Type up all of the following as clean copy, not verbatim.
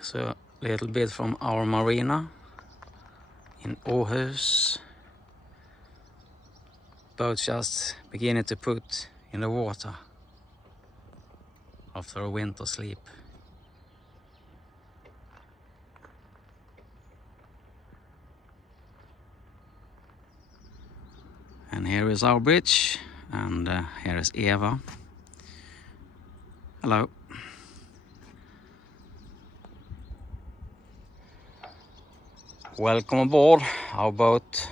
So a little bit from our marina in Åhus. Boats just beginning to put in the water after a winter sleep. And here is our bridge, and here is Eva. Hello. Welcome aboard our boat,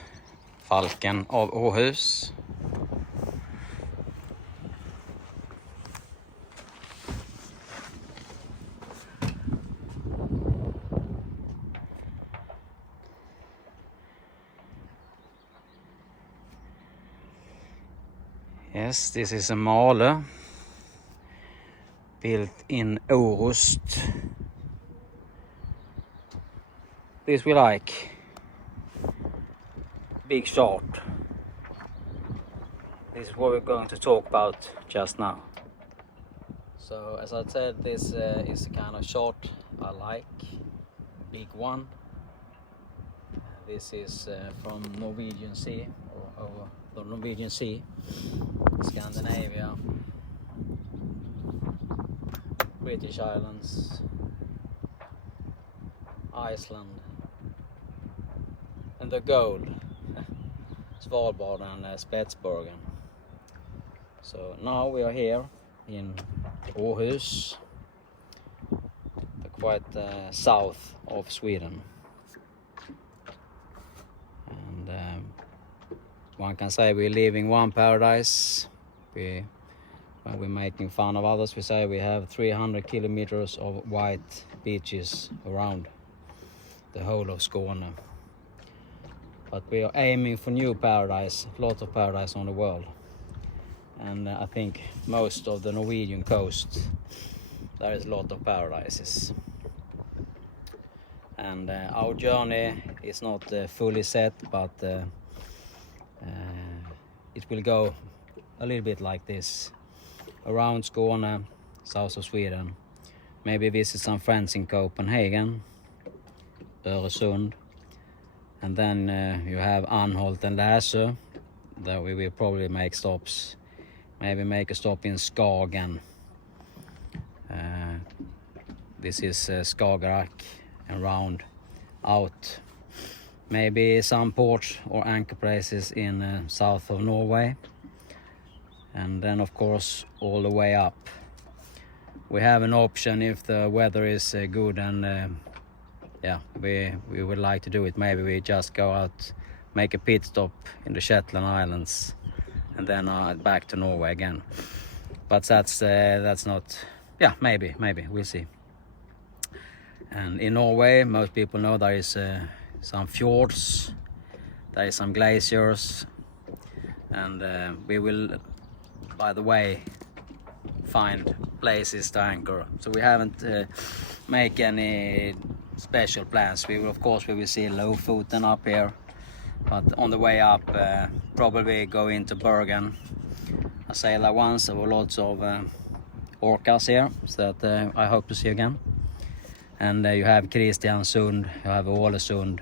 Falken of Åhus. Yes, this is a male built in Åhus. This we like. Big shot. This is what we're going to talk about just now. So as I said, this is the kind of shot I like. Big one. This is from Norwegian Sea, or over the Norwegian Sea, Scandinavia, British Islands, Iceland, and the gold, Svalbard and Spetsbergen. So now we are here in Åhus, quite south of Sweden. And one can say we're living one paradise. When we're making fun of others, we say we have 300 kilometers of white beaches around the whole of Skåne. But we are aiming for new paradise, lots of paradise on the world. And I think most of the Norwegian coast, there is a lot of paradises. And our journey is not fully set, but it will go a little bit like this. Around Skåne, south of Sweden. Maybe visit some friends in Copenhagen, Öresund. And then you have Anholt and Läsø. There we will probably make stops. Maybe make a stop in Skagen. This is Skagerrak and round out. Maybe some ports or anchor places in south of Norway. And then of course all the way up. We have an option if the weather is good, and yeah, we would like to do it. Maybe we just go out, make a pit stop in the Shetland Islands, and then back to Norway again. But that's not, yeah, maybe we'll see. And in Norway, most people know there is some fjords, there is some glaciers, and we will, by the way, find places to anchor. So we haven't make any special plans. We will, of course, we will see Lofoten up here, but on the way up, probably go into Bergen. I sailed there once. There were lots of orcas here, so that I hope to see again. And you have Kristiansund, you have Ålesund,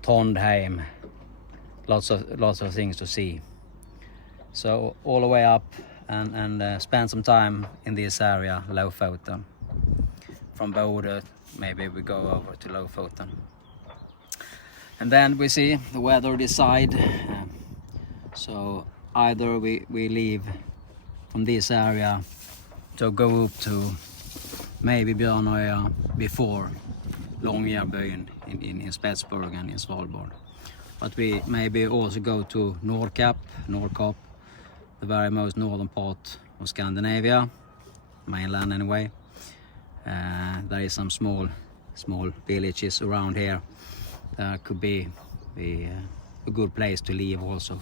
Trondheim, lots of things to see. So all the way up and spend some time in this area, Lofoten. From Bodø, maybe we go over to Lofoten. And then we see the weather decide. So either we leave from this area to go up to maybe Björnøya before Longyearbyen in Spetsbergen in Svalbard. But we maybe also go to Nordkapp, the very most northern part of Scandinavia, mainland anyway. There is some small villages around here. Could be a good place to live also.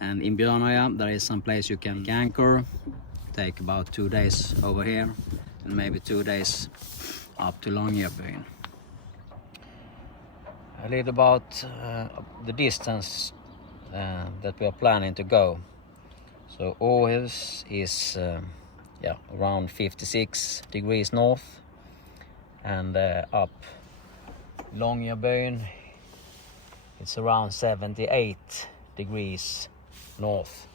And in Björnøya there is some place you can anchor, take about 2 days over here, and maybe 2 days up to Longyearbyen. A little about the distance that we are planning to go. So Åhus is around 56 degrees north, and up Longyearbyen it's around 78 degrees north.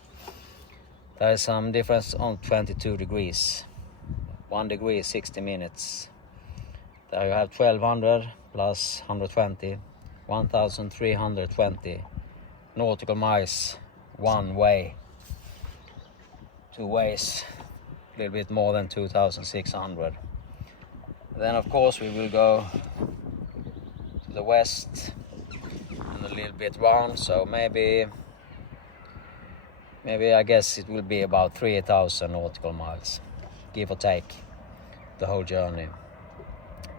There is some difference on 22 degrees. 1 degree is 60 minutes. There you have 1200 plus 120, 1320 nautical miles one way. 2 ways, a little bit more than 2600. Then of course we will go to the west and a little bit round, so maybe I guess it will be about 3000 nautical miles, give or take, the whole journey.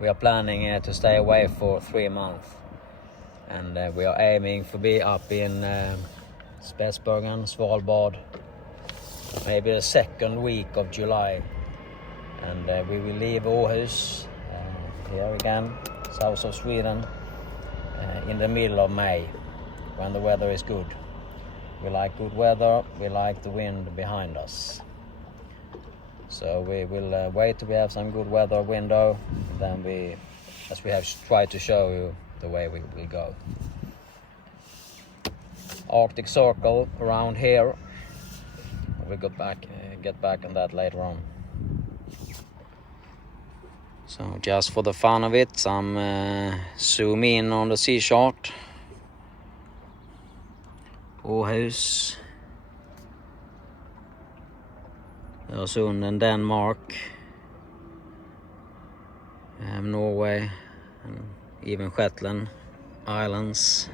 We are planning to stay away for 3 months, and we are aiming to be up in Spitsbergen, Svalbard, maybe the second week of July, and we will leave Åhus, here again, south of Sweden, in the middle of May, when the weather is good. We like good weather, we like the wind behind us. So we will wait till we have some good weather window, then as we have tried to show you, the way we will go. Arctic Circle around here. We'll get back on that later on. So just for the fun of it, some zoom in on the sea chart. Åhus, Öresund and Denmark, Norway, and even Shetland Islands,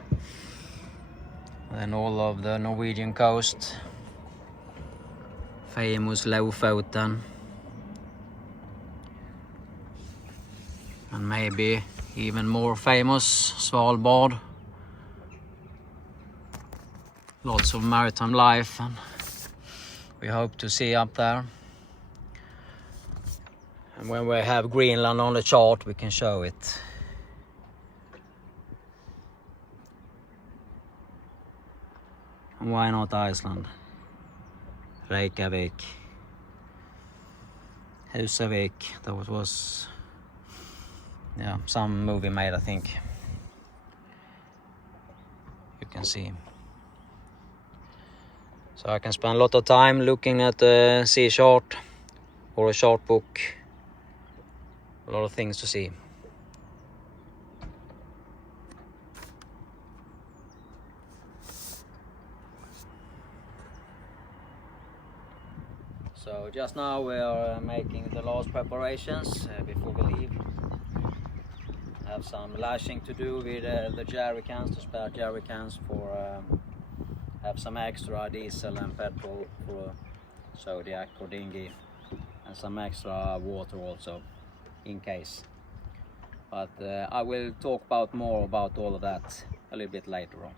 and all of the Norwegian coast, famous Lofoten, and maybe even more famous Svalbard. Lots of maritime life, and we hope to see up there. And when we have Greenland on the chart, we can show it. And why not Iceland? Reykjavik, Husavik, that was some movie made, I think. You can see. So I can spend a lot of time looking at the sea chart or a chart book. A lot of things to see. So just now we are making the last preparations before we leave. Have some lashing to do with the jerry cans, the spare jerry cans, for have some extra diesel and petrol for Zodiac or dinghy, and some extra water also in case. But I will talk more about all of that a little bit later on.